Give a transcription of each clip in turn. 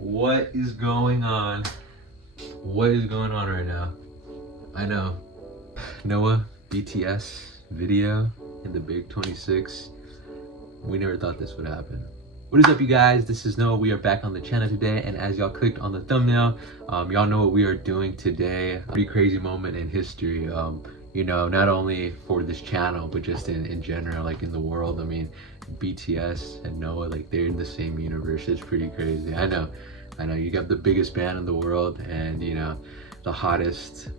What is going on? What is going on right now? I know. Noah, BTS video in the Big 26. We never thought this would happen. What is up, you guys? This is Noah. We are back on the channel today, and as y'all clicked on the thumbnail, y'all know what we are doing today. Pretty crazy moment in history. You know, not only for this channel, but just in general, like in the world. I mean, BTS and Noah, like they're in the same universe. It's pretty crazy. I know. You got the biggest band in the world, and you know, the hottest,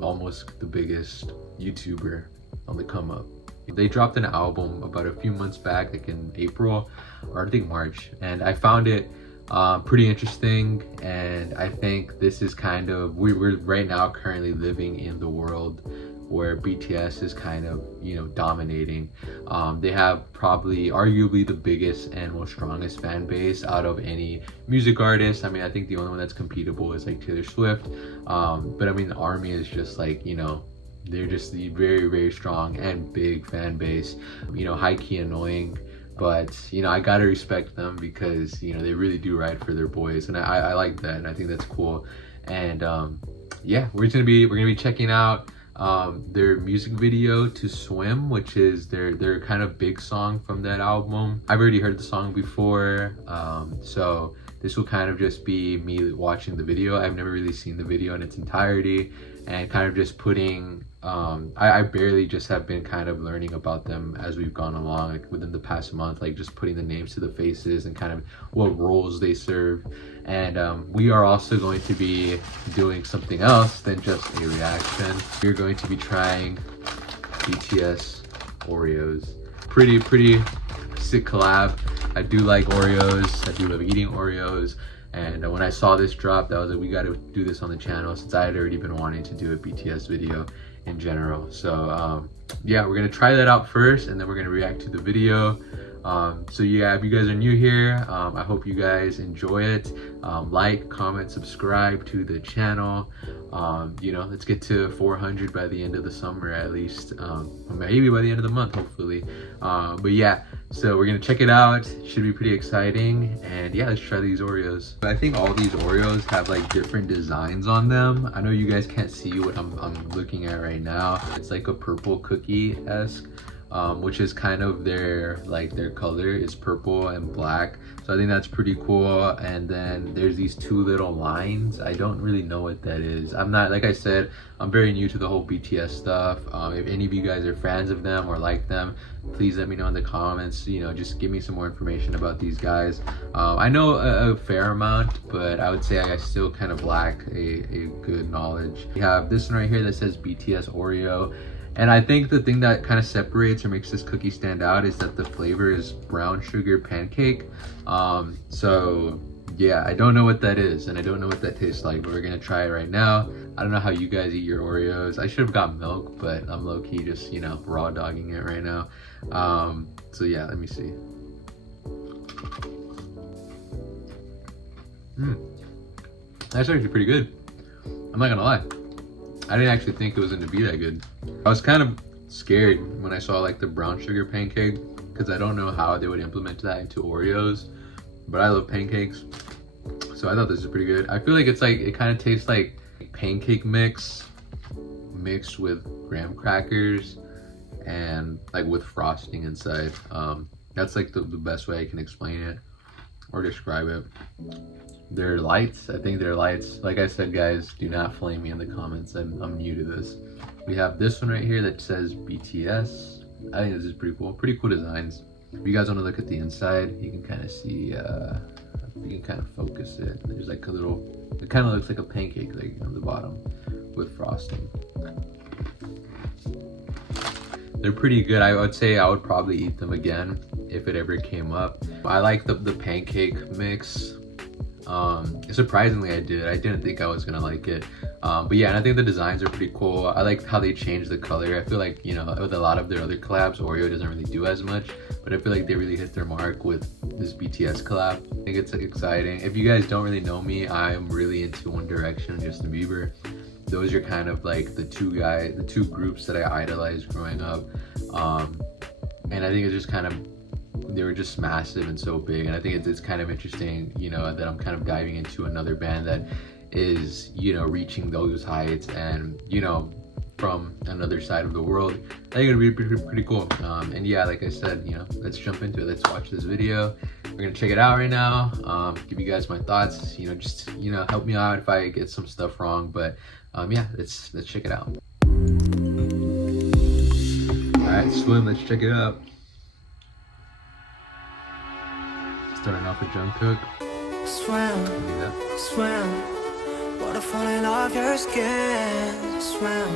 almost the biggest YouTuber on the come up. They dropped an album about a few months back, like in April, or I think March, and I found it pretty interesting. And I think this is kind of, we're right now currently living in the world where BTS is kind of, you know, dominating. They have probably arguably the biggest and most strongest fan base out of any music artist. I mean, I think the only one that's competable is like Taylor Swift. But I mean, the ARMY is just like, you know, they're just the very, very strong and big fan base. You know, high-key annoying, but you know, I gotta respect them because, you know, they really do ride for their boys, and I like that, and I think that's cool. And yeah, we're gonna be checking out their music video to Swim, which is their kind of big song from that album. I've already heard the song before, so this will kind of just be me watching the video. I've never really seen the video in its entirety, and kind of just putting I barely just have been kind of learning about them as we've gone along, like within the past month, like just putting the names to the faces and kind of what roles they serve. And we are also going to be doing something else than just a reaction. We're going to be trying BTS Oreos. Pretty sick collab. I do like Oreos. I do love eating Oreos. And when I saw this drop, I was like, we got to do this on the channel, since I had already been wanting to do a BTS video in general. So yeah, we're gonna try that out first, and then we're gonna react to the video. So yeah, if you guys are new here, I hope you guys enjoy it. Like, comment, subscribe to the channel. You know, let's get to 400 by the end of the summer at least, or maybe by the end of the month, hopefully. But yeah, so we're gonna check it out. It should be pretty exciting. And yeah, let's try these Oreos. I think all these Oreos have like different designs on them. I know you guys can't see what I'm looking at right now. It's like a purple cookie-esque, which is kind of their color is purple and black. So I think that's pretty cool. And then there's these two little lines. I don't really know what that is. I'm not, like I said, I'm very new to the whole BTS stuff. If any of you guys are fans of them or like them, please let me know in the comments. You know, just give me some more information about these guys. I know a fair amount, but I would say I still kind of lack a good knowledge. We have this one right here that says BTS Oreo. And I think the thing that kind of separates or makes this cookie stand out is that the flavor is brown sugar pancake. So yeah, I don't know what that is, and I don't know what that tastes like, but we're gonna try it right now. I don't know how you guys eat your Oreos. I should have got milk, but I'm low-key just, you know, raw dogging it right now. So yeah, let me see. That's actually pretty good. I'm not gonna lie. I didn't actually think it was gonna be that good. I was kind of scared when I saw like the brown sugar pancake, because I don't know how they would implement that into Oreos, but I love pancakes, so I thought this was pretty good. I feel like it's like, it kind of tastes like pancake mix mixed with graham crackers and like with frosting inside. That's like the best way I can explain it or describe it. They're lights. I think they're lights. Like I said, guys, do not flame me in the comments. I'm new to this. We have this one right here that says BTS. I think this is pretty cool. Pretty cool designs. If you guys want to look at the inside, you can kind of see, you can kind of focus it. There's like a little, it kind of looks like a pancake like on the bottom with frosting. They're pretty good. I would say I would probably eat them again if it ever came up. I like the pancake mix. Surprisingly I did. I didn't think I was gonna like it. But yeah, and I think the designs are pretty cool. I like how they changed the color. I feel like, you know, with a lot of their other collabs, Oreo doesn't really do as much, but I feel like they really hit their mark with this BTS collab. I think it's exciting. If you guys don't really know me, I'm really into One Direction and Justin Bieber. Those are kind of like the two groups that I idolized growing up. And I think it's just kind of they were just massive and so big. And I think it's kind of interesting, you know, that I'm kind of diving into another band that is, you know, reaching those heights, and, you know, from another side of the world. I think it'd be pretty cool. And yeah, like I said, you know, let's jump into it. Let's watch this video. We're gonna check it out right now. Give you guys my thoughts. You know, just, you know, help me out if I get some stuff wrong. But yeah, let's check it out. All right, Swim. Let's check it out. Starting off with Jungkook. Swim, yeah. Swim, waterfalling off your skin. Swim,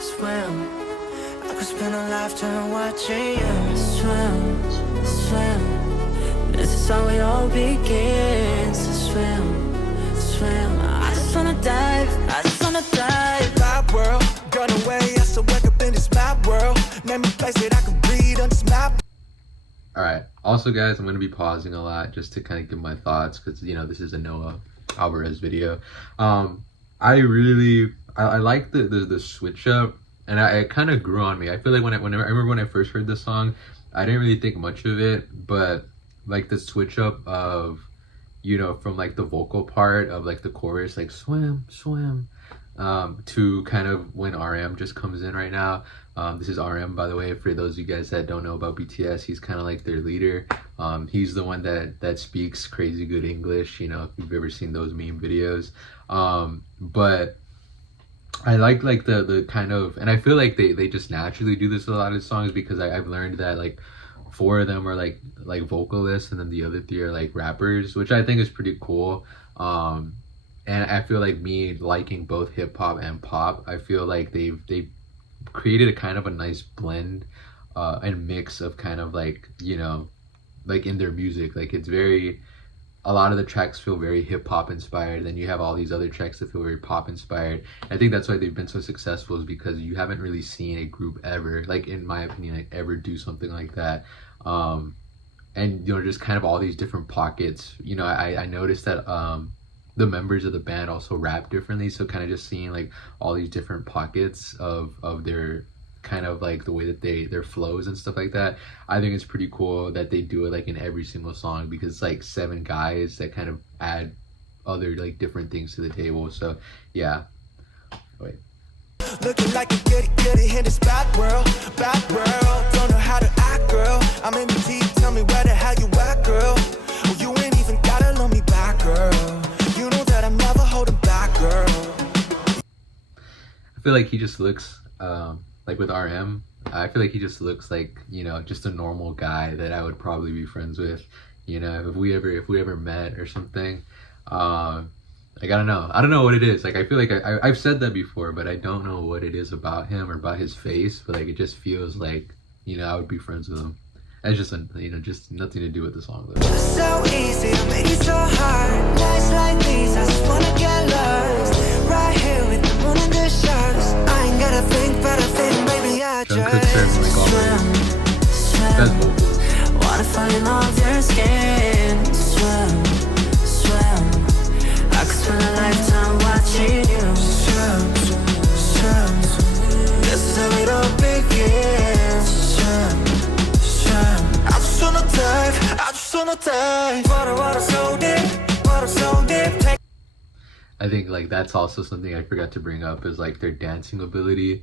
swim, I could spend a lifetime watching you. Swim, swim, this is how it all begins. Swim, swim, I just wanna dive, I just wanna dive. Bad world, gone away, I still wake up in this mad world. Name a place that I can breathe on this map. Alright, also guys, I'm going to be pausing a lot just to kind of give my thoughts, because, you know, this is a Noah Alvarez video. I like the switch up, and it kind of grew on me. I feel like I remember when I first heard this song, I didn't really think much of it, but like the switch up of, you know, from like the vocal part of like the chorus, like swim, swim, to kind of when RM just comes in right now. This is RM, by the way, for those of you guys that don't know about BTS. He's kind of like their leader. He's the one that speaks crazy good English, you know, if you've ever seen those meme videos. But I like the kind of, and I feel like they just naturally do this with a lot of songs, because I've learned that like 4 of them are like vocalists, and then the other 3 are like rappers, which I think is pretty cool. And I feel like me liking both hip hop and pop, I feel like they've created a kind of a nice blend and mix of kind of like, you know, like in their music. Like it's very, a lot of the tracks feel very hip hop inspired, then you have all these other tracks that feel very pop inspired. I think that's why they've been so successful, is because you haven't really seen a group ever, like in my opinion, like ever do something like that. And you know, just kind of all these different pockets. You know, I noticed that the members of the band also rap differently, so kind of just seeing like all these different pockets of their kind of like the way that their flows and stuff like that. I think it's pretty cool that they do it like in every single song, because it's like 7 guys that kind of add other like different things to the table. So yeah. Wait. Looking like a goody in this bad world, don't know how to act, girl. I'm in the deep, tell me where the hell you at, girl. Oh, you ain't even gotta love me back, girl. You know that I'm never holding back, girl. I feel like he just looks like with RM, I feel like he just looks like, you know, just a normal guy that I would probably be friends with, you know, if we ever met or something. Like I don't know what it is. Like I feel like I've said that before, but I don't know what it is about him or about his face, but like it just feels like, you know, I would be friends with him. It's just, you know, just nothing to do with the song though. So easy, make it so hard. Nights like these, I just wanna get lost. Right here with the moon and the stars. I ain't gotta think, but I think maybe I just swim. Wanna fall in love with your skin. Swim, swim. I could spend a lifetime watching you. Swim, swim. This is how it all begins. Swim. I just wanna dive, water so deep. I think like that's also something I forgot to bring up, is like their dancing ability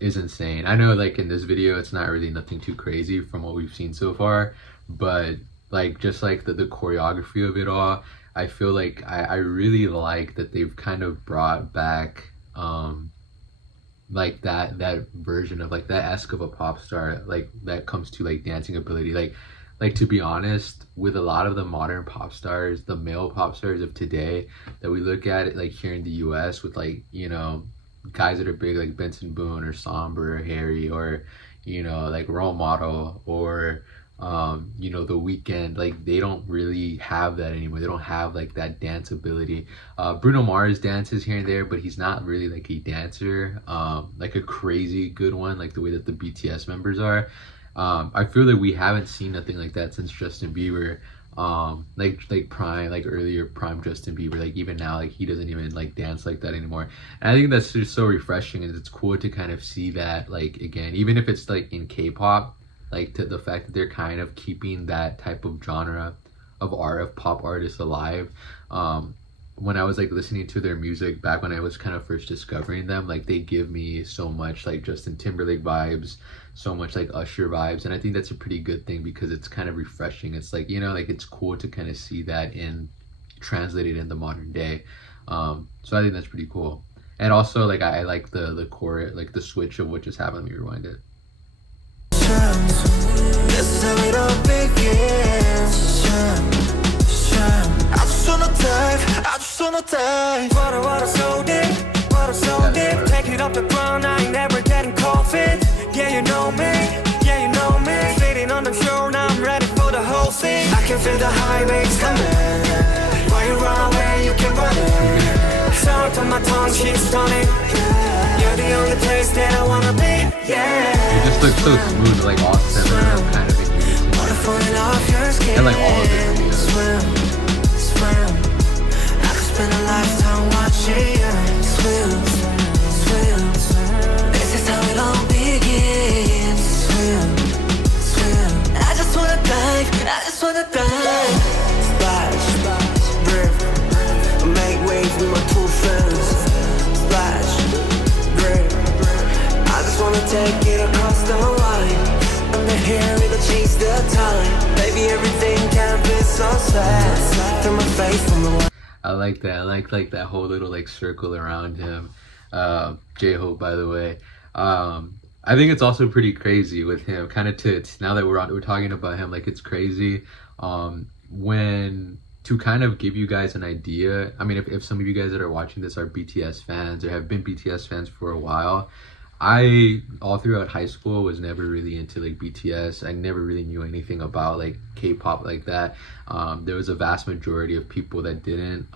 is insane. I know like in this video it's not really nothing too crazy from what we've seen so far, but like just like the choreography of it all, I feel like I really like that they've kind of brought back like that version of like that esque of a pop star, like that comes to like dancing ability. Like to be honest, with a lot of the modern pop stars, the male pop stars of today that we look at, like here in the US, with like, you know, guys that are big like Benson Boone or Somber or Harry, or, you know, like Role Model, or you know, The Weeknd, like they don't really have that anymore. They don't have like that dance ability. Bruno Mars dances here and there, but he's not really like a dancer, like a crazy good one, like the way that the BTS members are. I feel that we haven't seen nothing like that since Justin Bieber, like prime, like earlier prime Justin Bieber. Like even now, like he doesn't even like dance like that anymore, and I think that's just so refreshing, and it's cool to kind of see that, like, again, even if it's like in K-pop, like to the fact that they're kind of keeping that type of genre of art, of pop artists alive. When I was like listening to their music back when I was kind of first discovering them, like they give me so much like Justin Timberlake vibes, so much like Usher vibes, and I think that's a pretty good thing because it's kind of refreshing. It's like, you know, like it's cool to kind of see that in translated in the modern day. So I think that's pretty cool. And also like I like the chorus, like the switch of what just happened. Let me rewind it. This is how it all begins. I just wanna dive. Water so deep, water so deep. Take it off the ground, I ain't never getting cold feet. Yeah, you know me, yeah, you know me. Sitting on the shore, now I'm ready for the whole thing. I can feel the high waves coming. While you run away, you can run it. Sound on my tongue, she's stunning. You're the only place that I wanna be, yeah. It just looks so smooth, like all seven of them kind of in unison. And like all of the videos. I could spend a lifetime watching you swim. This is how it all begins. Swim. I just wanna dive. Splash, drip. Make waves with my two friends. Splash, drip. I just wanna take it across the line. Under here, it'll change the time. Baby, everything can be so sad. Through my face from the wall. I like that. I like that whole little like circle around him. J-Hope, by the way. I think it's also pretty crazy with him. Kind of now that we're talking about him, like it's crazy. When to kind of give you guys an idea. I mean, if some of you guys that are watching this are BTS fans or have been BTS fans for a while, I all throughout high school was never really into like BTS. I never really knew anything about like K-pop like that. There was a vast majority of people that didn't,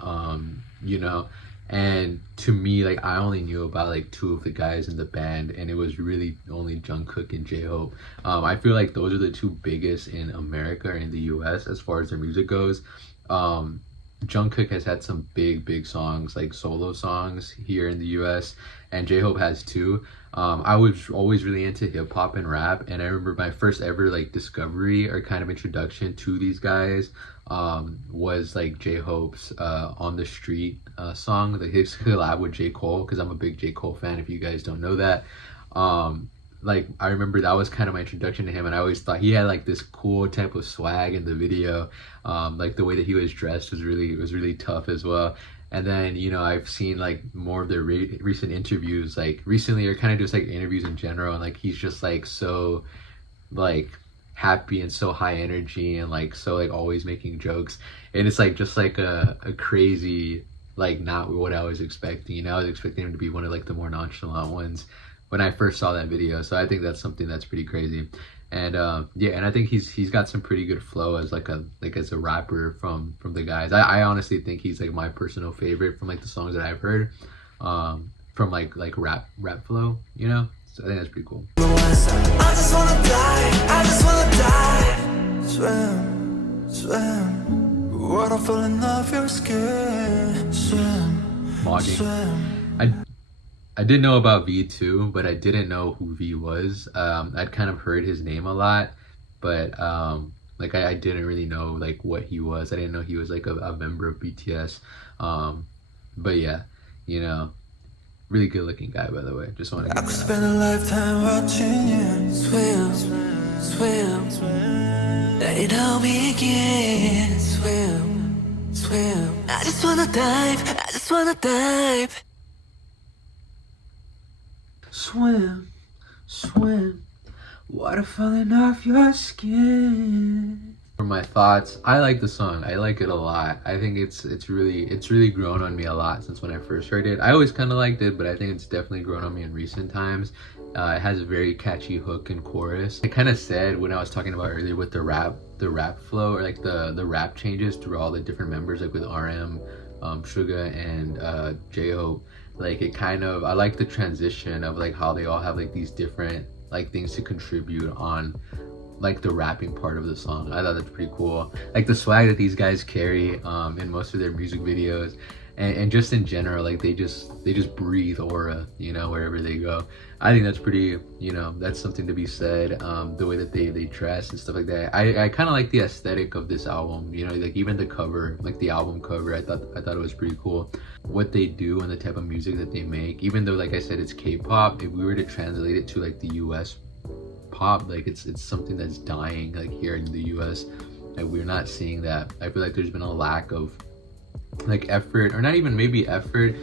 you know, and to me, like I only knew about like two of the guys in the band, and it was really only Jungkook and J-Hope. I feel like those are the two biggest in America or in the US as far as their music goes. Jungkook has had some big songs, like solo songs here in the US, and J-Hope has too. I was always really into hip hop and rap, and I remember my first ever like discovery or kind of introduction to these guys was like J-Hope's On the Street song, like his collab with J. Cole, because I'm a big J. Cole fan if you guys don't know that. Like I remember that was kind of my introduction to him, and I always thought he had like this cool type of swag in the video. Like the way that he was dressed was really tough as well. And then, you know, I've seen like more of their recent interviews, like recently, or kind of just like interviews in general, and like he's just like so like happy and so high energy and like so like always making jokes, and it's like just like a crazy, like not what I was expecting. You know, I was expecting him to be one of like the more nonchalant ones when I first saw that video. So I think that's something that's pretty crazy. And yeah, and I think he's got some pretty good flow as as a rapper from the guys. I honestly think he's like my personal favorite from like the songs that I've heard, from like rap flow, you know. So I think that's pretty cool. I just wanna die. Swim. Water falling off your skin. Swim. Mogging. I did know about V too, but I didn't know who V was. I'd kind of heard his name a lot, but like I didn't really know like what he was. I didn't know he was like a member of BTS. But yeah, you know, really good looking guy, by the way. Just want to I could spend a lifetime watching you swim. Let it all begin. Swim. I just wanna dive. Swim, water falling off your skin. For my thoughts, I like the song. I like it a lot. I think it's really grown on me a lot since when I first heard it. I always kind of liked it, but I think it's definitely grown on me in recent times. It has a very catchy hook and chorus. I kind of said when I was talking about earlier with the rap flow, or like the rap changes through all the different members, like with RM, Suga, and J-Hope. Like it kind of, I like the transition of like how they all have like these different like things to contribute on like the rapping part of the song. I thought that's pretty cool. Like the swag that these guys carry in most of their music videos, and just in general, like they just breathe aura, you know, wherever they go. I think that's pretty, you know, that's something to be said. The way that they dress and stuff like that. I kind of like the aesthetic of this album, you know, like even the cover, like the album cover, I thought it was pretty cool. What they do and the type of music that they make, even though, like I said, it's K-pop, if we were to translate it to like the US pop, like it's something that's dying like here in the US. Like we're not seeing that. I feel like there's been a lack of like effort, or not even maybe effort.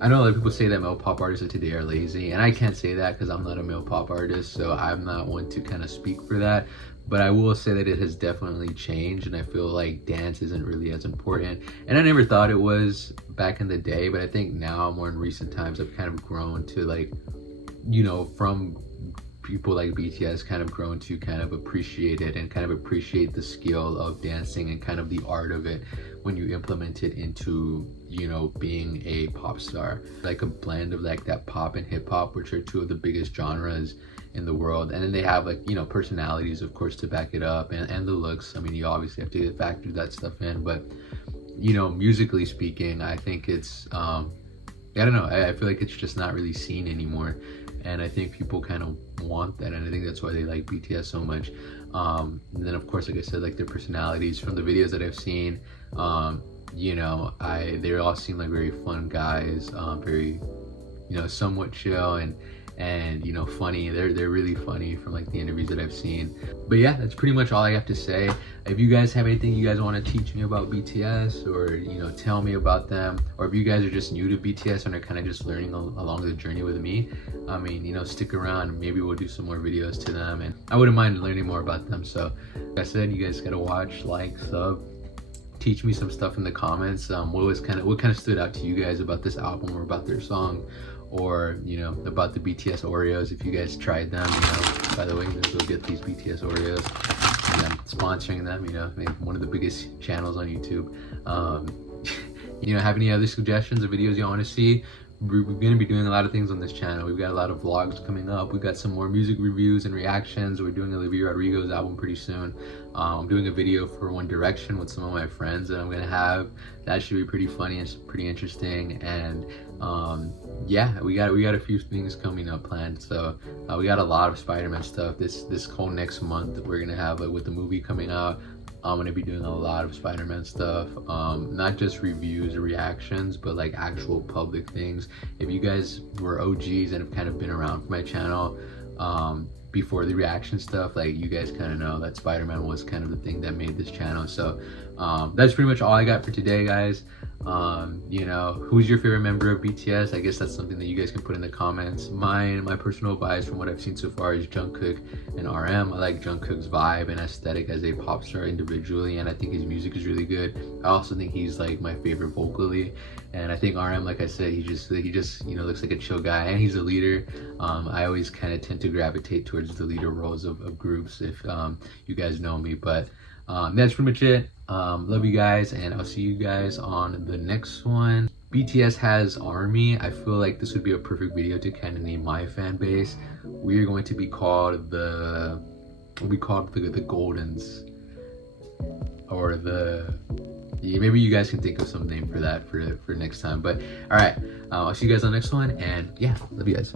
I know a lot of people say that male pop artists of today are lazy, and I can't say that because I'm not a male pop artist, so I'm not one to kind of speak for that. But I will say that it has definitely changed, and I feel like dance isn't really as important. And I never thought it was back in the day, but I think now, more in recent times, I've kind of grown to like, you know, from people like BTS, kind of grown to kind of appreciate it and kind of appreciate the skill of dancing and kind of the art of it when you implement it into, you know, being a pop star. Like a blend of like that pop and hip hop, which are two of the biggest genres in the world. And then they have like, you know, personalities, of course, to back it up, and the looks. I mean, you obviously have to factor that stuff in, but, you know, musically speaking, I think it's, I don't know, I feel like it's just not really seen anymore. And I think people kind of want that, and I think that's why they like BTS so much. And then of course, like I said, like their personalities from the videos that I've seen, you know, they all seem like very fun guys, very, you know, somewhat chill and you know, funny. They're really funny from like the interviews that I've seen. But yeah, that's pretty much all I have to say. If you guys have anything you guys want to teach me about BTS, or, you know, tell me about them, or if you guys are just new to BTS and are kind of just learning along the journey with me, I mean, you know, stick around. Maybe we'll do some more videos to them, and I wouldn't mind learning more about them. So like I said, you guys gotta watch, like, sub, teach me some stuff in the comments. What kind of stood out to you guys about this album or about their song, or, you know, about the BTS Oreos, if you guys tried them. You know, by the way, let's go get these BTS Oreos, and I'm sponsoring them, you know, one of the biggest channels on YouTube. You know, have any other suggestions of videos you want to see? We're going to be doing a lot of things on this channel. We've got a lot of vlogs coming up. We've got some more music reviews and reactions. We're doing Olivia Rodrigo's album pretty soon. I'm doing a video for One Direction with some of my friends that I'm going to have. That should be pretty funny and pretty interesting. And yeah, we got a few things coming up planned. So we got a lot of Spider-Man stuff. This whole next month we're going to have, like, with the movie coming out, I'm going to be doing a lot of Spider-Man stuff, not just reviews or reactions, but like actual public things. If you guys were OGs and have kind of been around for my channel before the reaction stuff, like, you guys kind of know that Spider-Man was kind of the thing that made this channel. So that's pretty much all I got for today, guys. You know, who's your favorite member of BTS? I guess that's something that you guys can put in the comments. My personal bias from what I've seen so far is Jungkook and RM. I like Jungkook's vibe and aesthetic as a pop star individually, and I think his music is really good. I also think he's like my favorite vocally, and I think RM, like I said, he just you know, looks like a chill guy, and he's a leader. I always kind of tend to gravitate towards the leader roles of groups, if you guys know me. But that's pretty much it. Love you guys, and I'll see you guys on the next one. BTS has ARMY. I feel like this would be a perfect video to kind of name my fan base. We are going to be called the Goldens, or maybe you guys can think of some name for that for next time. But all right, I'll see you guys on the next one, and yeah, love you guys.